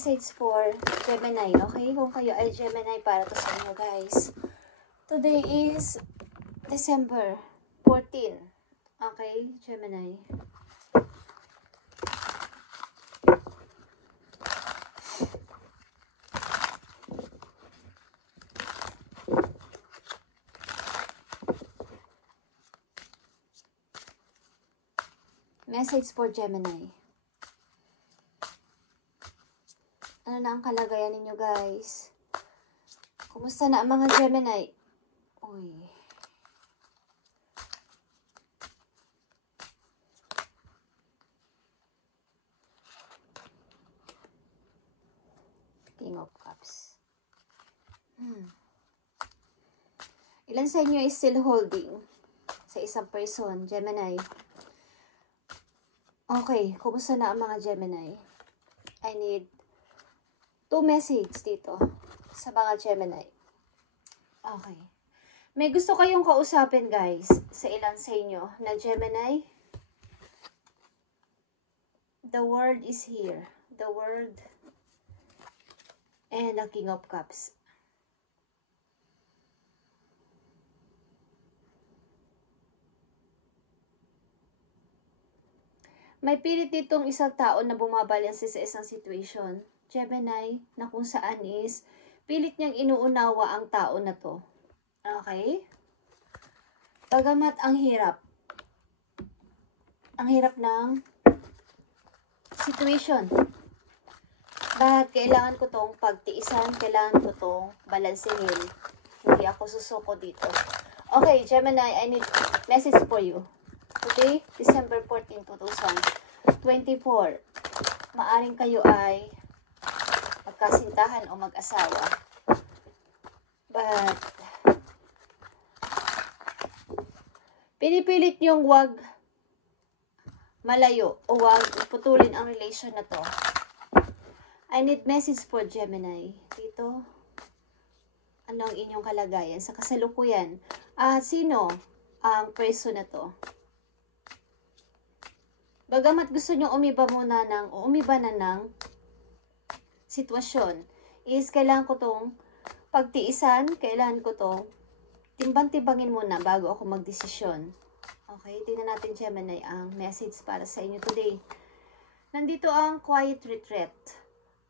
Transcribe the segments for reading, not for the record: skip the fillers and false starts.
Message for Gemini, okay? Kung kayo ay Gemini, para to sa inyo, guys. Today is December 14. Okay, Gemini. Message for Gemini. Ano na ang kalagayan ninyo, guys? Kumusta na ang mga Gemini? Uy. King of Cups. Ilan sa inyo is still holding sa isang person, Gemini? Okay, kumusta na ang mga Gemini? I need 2 message dito sa mga Gemini. Okay. May gusto kayong kausapin, guys, sa ilan sa inyo na Gemini. The world is here. The world and the King of Cups. May pilit ditong isang tao na bumabalanse sa isang situation, Gemini, na kung saan is pilit niyang inuunawa ang tao na to. Okay? Bagamat ang hirap ng situation. Bakit kailangan ko tong pagtiisan, kailangan ko tong balansehin. Hindi ako susuko dito. Okay, Gemini, I need message for you. Today, December 14, 2024. Maaring kayo ay magkasintahan o mag-asawa. But, pinipilit niyong wag malayo o wag putulin ang relation na to. I need message for Gemini. Dito, ano ang inyong kalagayan sa kasalukuyan? Sino ang person na to? Bagamat gusto nyo umiba na ng sitwasyon, is kailangan ko tong pagtiisan, kailangan ko tong timbang-timbangin muna bago ako magdesisyon. Okay, tingnan natin, Gemini, ang message para sa inyo today. Nandito ang quiet retreat,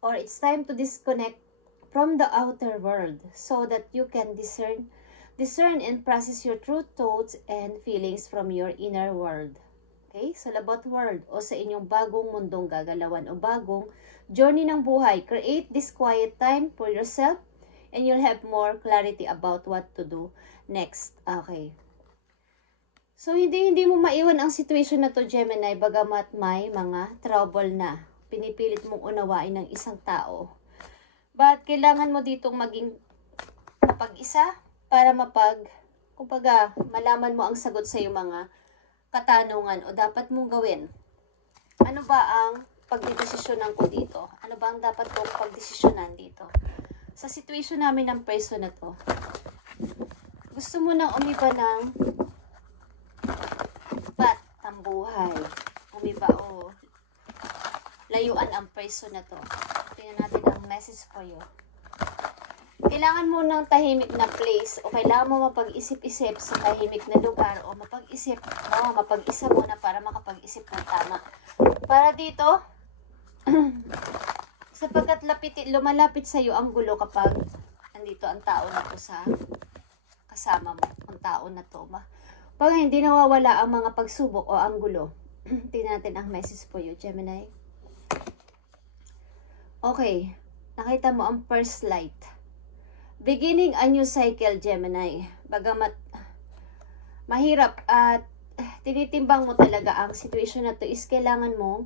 or it's time to disconnect from the outer world so that you can discern and process your true thoughts and feelings from your inner world. Okay, sa labot world o sa inyong bagong mundong gagalawan o bagong journey ng buhay, create this quiet time for yourself and you'll have more clarity about what to do next. Okay. So, hindi mo maiwan ang situation na to, Gemini, bagamat may mga trouble na pinipilit mong unawain ng isang tao. But, kailangan mo ditong maging mapag-isa para kumbaga, malaman mo ang sagot sa iyong mga katanungan o dapat mong gawin. Ano ba ang pagdedesisyonan ko dito? Ano ba ang dapat kong pagdesisyonan dito? Sa situation namin ng person na to, gusto mo nang umiba ng ang buhay. Umiba o layuan ang person na to. Tingnan natin ang message for you. Kailangan mo ng tahimik na place o kailangan mo mapag-isip-isip sa tahimik na lugar o mapag-isa mo na para makapag-isip ng tama. Para dito, sapagkat lumalapit sa iyo ang gulo kapag nandito ang tao na to sa kasama mo, ang tao na to. Pag hindi nawawala ang mga pagsubok o ang gulo, tingnan natin ang message for you, Gemini. Okay, nakita mo ang first light. Beginning a new cycle, Gemini. Bagamat mahirap at tinitimbang mo talaga ang situation na to, is kailangan mo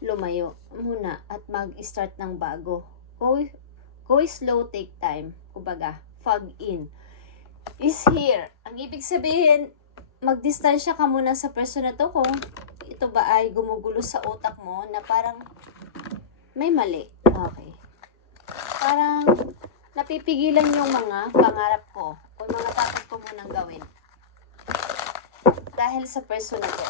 lumayo muna at mag-start ng bago. Go slow, take time. Kumbaga, fog in is here. Ang ibig sabihin, magdistansya ka muna sa person na to kung ito ba ay gumugulo sa utak mo na parang may mali. Okay. Parang napipigilan yung mga pangarap ko o mga dapat ko munang gawin dahil sa person na to.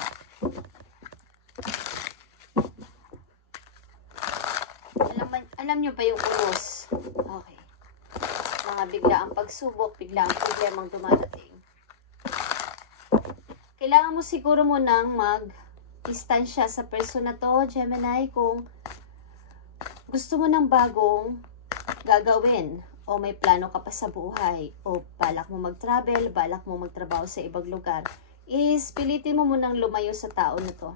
Alam nyo ba yung unos? Okay. Mga biglaang pagsubok, biglaang problemang dumadating. Kailangan mo siguro munang mag-distansya sa person na to, Gemini, kung gusto mo ng bagong gagawin o may plano ka pa sa buhay o balak mo mag-travel, balak mo magtrabaho sa ibang lugar, is pilitin mo munang lumayo sa tao na to.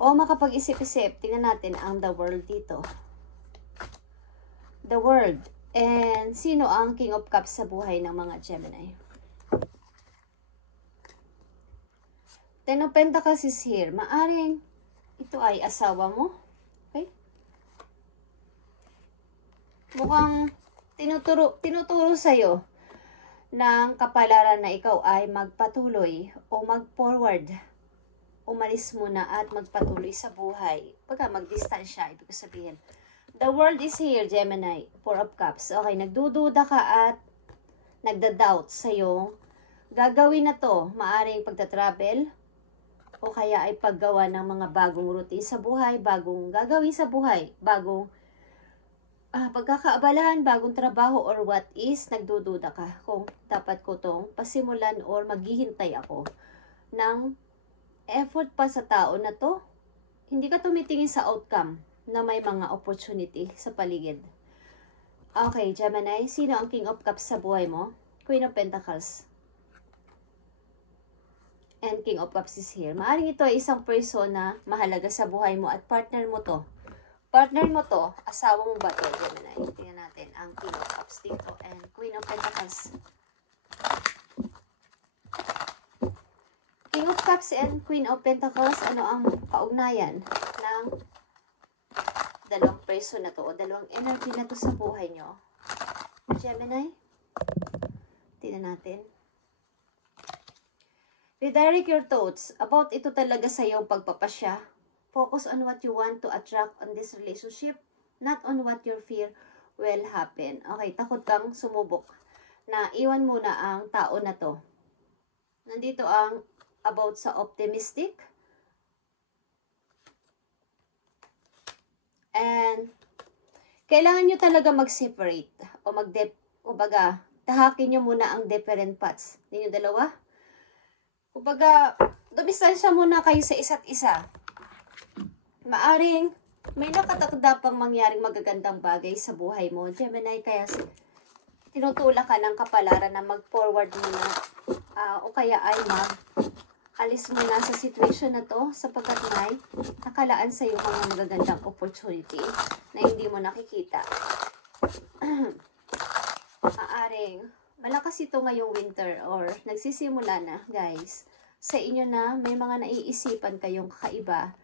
O makapag-isip-isip, tingnan natin ang the world dito. The world. And sino ang King of Cups sa buhay ng mga Gemini? Ten of Pentacles is here. Maaring ito ay asawa mo. Okay? Mukhang tinuturo sa'yo ng kapalaran na ikaw ay magpatuloy o mag-forward. Umalis muna at magpatuloy sa buhay. Pagka mag-distansya, ibig sabihin. The world is here, Gemini. Four of Cups. Okay, nagdududa ka at nagda-doubt sa'yo. Gagawin na to. Maaring pagta-travel, o kaya ay paggawa ng mga bagong routine sa buhay, bagong gagawin sa buhay, bagong pagkakaabalahan, bagong trabaho, or what is, nagdududa ka kung dapat ko tong pasimulan or maghihintay ako ng effort pa sa tao na to. Hindi ka tumitingin sa outcome na may mga opportunity sa paligid. Okay, Gemini, sino ang King of Cups sa buhay mo? Queen of Pentacles. And King of Cups is here. Maaring ito ay isang person na mahalaga sa buhay mo at partner mo to. Partner mo to, asawa mo ba to, Gemini? Tingnan natin ang King of Cups dito and Queen of Pentacles. King of Cups and Queen of Pentacles, ano ang kaugnayan ng dalawang person na to o dalawang energy na to sa buhay nyo? Gemini? Tingnan natin. Redirect your thoughts about ito talaga sa iyong pagpapasya. Focus on what you want to attract on this relationship, not on what you fear will happen. Okay, takot kang sumubok na iwan muna ang tao na to. Nandito ang about sa optimistic. And kailangan nyo talaga mag-separate o tahakin nyo muna ang different paths. Ninyo dalawa? Kumbaga, dumistansya muna kayo sa isa't isa. Maaring may nakatakda pang mangyaring magagandang bagay sa buhay mo, Gemini, kaya tinutulak ka ng kapalaran na mag-forward muna o kaya ay alis muna sa situation na to sapagkat may nakalaan sa iyo mga magagandang opportunity na hindi mo nakikita. Maaring malakas ito ngayong winter or nagsisimula na, guys. Sa inyo na may mga naiisipan kayong kakaiba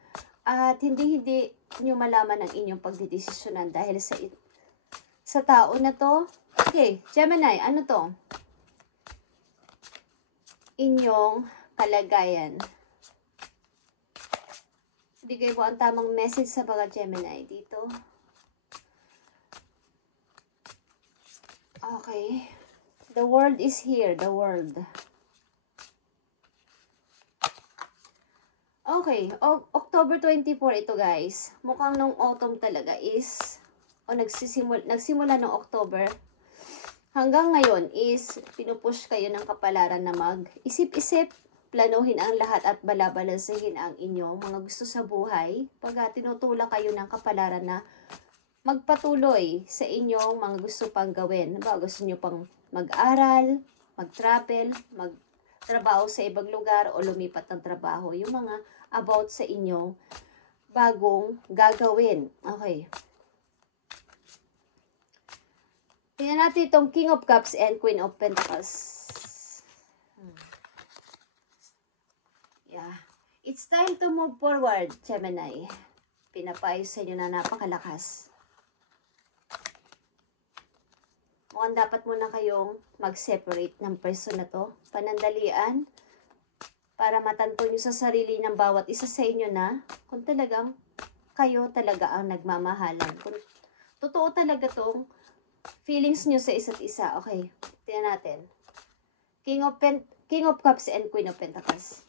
at hindi nyo malaman ang inyong pagdidesisyonan dahil sa tao na to. Okay, Gemini, ano to? Inyong kalagayan. Bigay mo ang tamang message sa mga Gemini dito. Okay. The world is here, the world. Okay, October 24 ito, guys. Mukhang nung autumn talaga is, nagsimula ng October, hanggang ngayon is, pinupush kayo ng kapalaran na mag-isip-isip, planuhin ang lahat at balabalansahin ang inyong mga gusto sa buhay. Pag tinutulak kayo ng kapalaran na magpatuloy sa inyong mga gusto pang gawin. Gusto nyo pang mag-aral, mag-travel, mag-trabaho sa ibang lugar o lumipat ng trabaho. Yung mga about sa inyong bagong gagawin. Okay. Tingnan natin itong King of Cups and Queen of Pentacles. Yeah. It's time to move forward, Gemini. Pinapayos sa inyo na napakalakas. Mukhang dapat muna kayong mag-separate ng person na to. Panandalian. Para matanto nyo sa sarili ng bawat isa sa inyo na kung talagang kayo talaga ang nagmamahalan. Kung totoo talaga tong feelings nyo sa isa't isa. Okay, tingnan natin. King of Cups and Queen of Pentacles.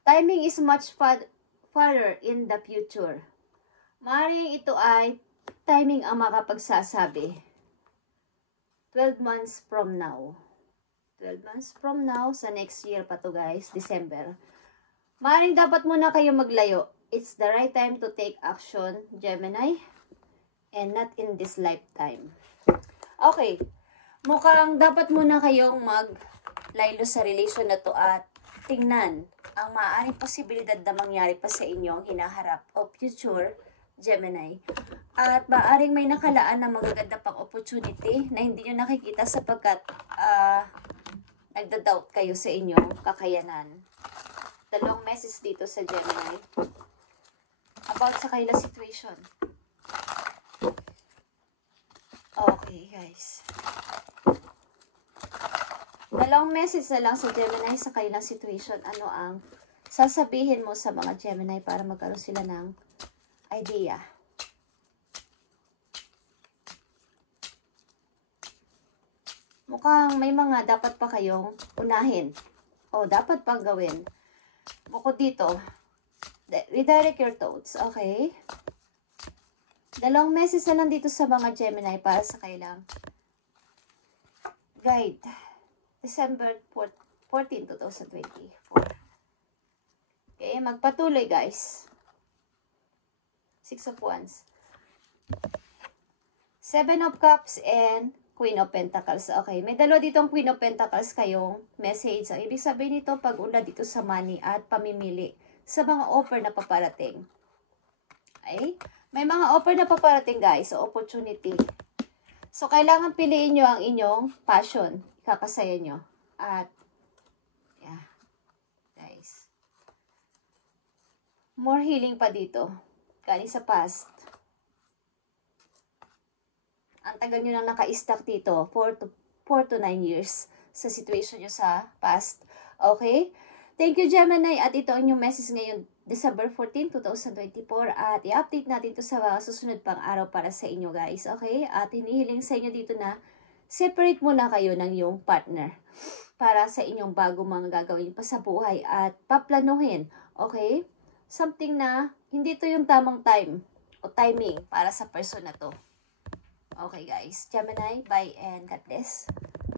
Timing is much farther in the future. Maaaring ito ay timing ang makapagsasabi. 12 months from now. 12 months from now, sa next year pa to guys, December. Maaaring dapat muna kayo maglayo. It's the right time to take action, Gemini. And not in this lifetime. Okay. Mukhang dapat muna kayong maglaylo sa relation na to at tingnan ang maaaring posibilidad na mangyari pa sa inyong hinaharap o future, Gemini. At maaaring may nakalaan na magaganda pang opportunity na hindi nyo nakikita sapagkat nagda-doubt kayo sa inyong kakayanan. Dalawang message dito sa Gemini about sa kanilang situation. Okay, guys. Dalawang message na lang sa Gemini sa kanilang situation. Ano ang sasabihin mo sa mga Gemini para magkaroon sila ng idea? Mukhang may mga dapat pa kayong unahin o dapat pang gawin. Bukod dito, redirect your thoughts, okay? Dalawang message na lang dito sa mga Gemini para sa kailang guide. December 14, 2024. Okay, magpatuloy guys. 6 of Wands. 7 of Cups and Queen of Pentacles. Okay, may dalawa ditong Queen of Pentacles kayong message. Ang ibig sabihin nito, pag-unlad dito sa money at pamimili sa mga offer na paparating. Okay? May mga offer na paparating guys, so opportunity. So, kailangan piliin nyo ang inyong passion. Ikakasaya nyo. At, yeah, guys. More healing pa dito. Galing sa past. Ang tagal nyo nang naka-stack dito, 4 to 9 years sa situation nyo sa past. Okay? Thank you, Gemini. At ito ang inyong message ngayon, December 14, 2024. At i-update natin ito sa susunod pang araw para sa inyo, guys. Okay? At hinihiling sa inyo dito na separate muna kayo ng iyong partner para sa inyong bago mga gagawin pa sa buhay at paplanuhin. Okay? Something na hindi to yung tamang time o timing para sa person na to. Okay, guys. Gemini, bye and God bless.